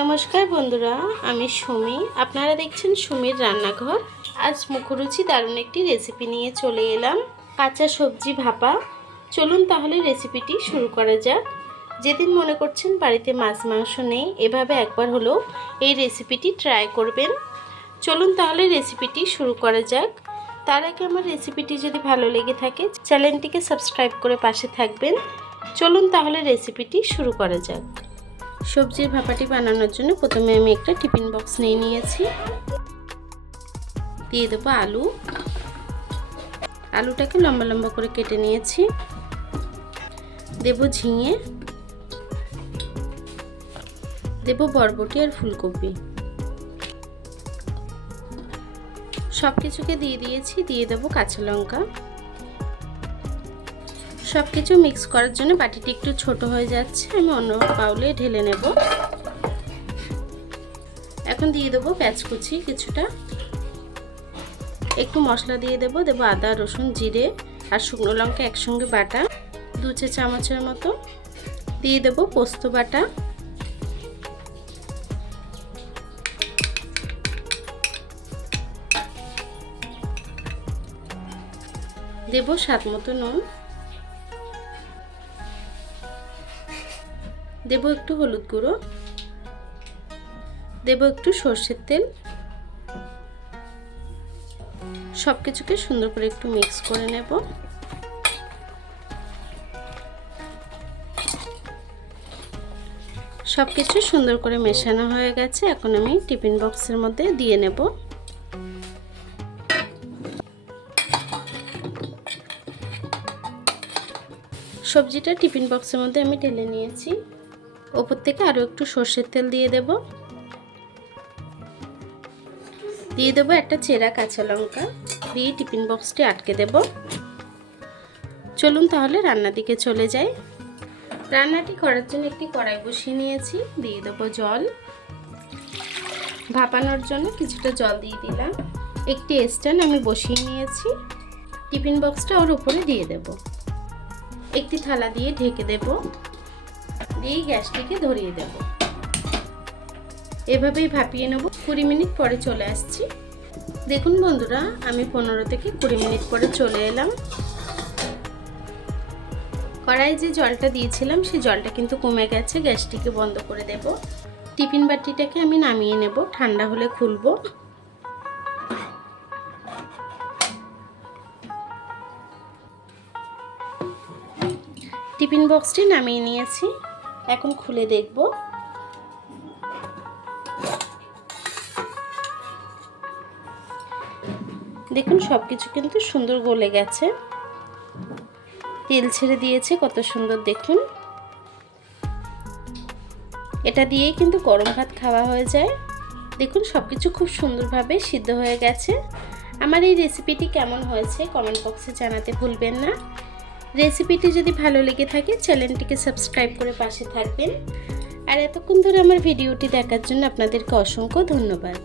নমস্কার বন্ধুরা, আমি সুমি। আপনারা দেখছেন সুমির রান্নাঘর। আজ মুখরুচি দারুণ একটি রেসিপি নিয়ে চলে এলাম, কাঁচা সবজি ভাপা। চলুন তাহলে রেসিপিটি শুরু করা যাক। যেদিন মনে করছেন বাড়িতে মাছ, মাংস নেই, এভাবে একবার হলেও এই রেসিপিটি ট্রাই করবেন। চলুন তাহলে রেসিপিটি শুরু করা যাক। তার আগে আমার রেসিপিটি যদি ভালো লেগে থাকে চ্যানেলটিকে সাবস্ক্রাইব করে পাশে থাকবেন। চলুন তাহলে রেসিপিটি শুরু করা যাক। সবজির ভাপাটি বানানোর জন্য প্রথমে আমি একটা টিফিন বক্স নিয়ে নিয়েছি। দিয়ে দেবো আলু। আলুটাকে লম্বা লম্বা করে কেটে নিয়েছি। দেব ঝিঙে। দেব বরবটি আর ফুলকপি। সব কিছুকে দিয়ে দিয়েছি, দিয়ে দেবো কাঁচা লঙ্কা। সব কিছু মিক্স করার জন্য বাটিটি একটু ছোট হয়ে যাচ্ছে। আমি অন্য বাউলে ঢেলে নেব। এখন দিয়ে দেবো পেঁয়াজ কুচি কিছুটা। একটু মশলা দিয়ে দেবো দেবো আদা, রসুন, জিরে আর শুকনো লঙ্কা একসঙ্গে বাটা। দু চা চামচের মতো। দিয়ে দেবো পোস্ত বাটা। দেবো স্বাদ মতো নুন। দেব একটু হলুদ গুঁড়ো। দেব একটু সর্ষের তেল। সব কিছুকে সুন্দর করে একটু মিক্স করে নেব। সব কিছু সুন্দর করে মেশানো হয়ে গেছে। এখন আমি টিফিন বক্সের মধ্যে দিয়ে নেব। সবজিটা টিফিন বক্সের মধ্যে আমি ঢেলে নিয়েছি। ওপর থেকে আরও একটু সর্ষের তেল দিয়ে দেব। দিয়ে দেবো একটা চেরা কাঁচা লঙ্কা। দিয়ে টিফিন বক্সটি আটকে দেব। চলুন তাহলে রান্নার দিকে চলে যাই। রান্নাটি করার জন্য একটি কড়াই বসিয়ে নিয়েছি। দিয়ে দেবো জল। ভাপানোর জন্য কিছুটা জল দিয়ে দিলাম। একটি স্ট্যান্ড আমি বসিয়ে নিয়েছি। টিফিন বক্সটা ওর উপরে দিয়ে দেব। একটি থালা দিয়ে ঢেকে দেবো। দিয়েই গ্যাসটিকে ধরিয়ে দেব। এভাবেই ভাপিয়ে নেব। কুড়ি মিনিট পরে চলে আসছি। দেখুন বন্ধুরা, আমি পনেরো থেকে কুড়ি মিনিট পরে চলে এলাম। কড়াই যে জলটা দিয়েছিলাম, সেই জলটা কিন্তু কমে গেছে। গ্যাসটিকে বন্ধ করে দেব। টিফিন বাটিটাকে আমি নামিয়ে নেব। ঠান্ডা হলে খুলবো। টিফিন বক্সটি নামিয়ে নিয়েছি। এখন খুলে দেখব। দেখুন সব কিছু কিন্তু সুন্দর গলে গেছে। তেল ছেড়ে দিয়েছে, কত সুন্দর, দেখুন। এটা দিয়েই কিন্তু গরম ভাত খাওয়া হয়ে যায়। দেখুন সব কিছু খুব সুন্দরভাবে সিদ্ধ হয়ে গেছে। আমার এই রেসিপিটি কেমন হয়েছে কমেন্ট বক্সে জানাতে ভুলবেন না। রেসিপিটি যদি ভালো লেগে থাকে, চ্যানেলটিকে সাবস্ক্রাইব করে পাশে থাকবেন। আর এতক্ষণ ধরে আমার ভিডিওটি দেখার জন্য আপনাদেরকে অসংখ্য ধন্যবাদ।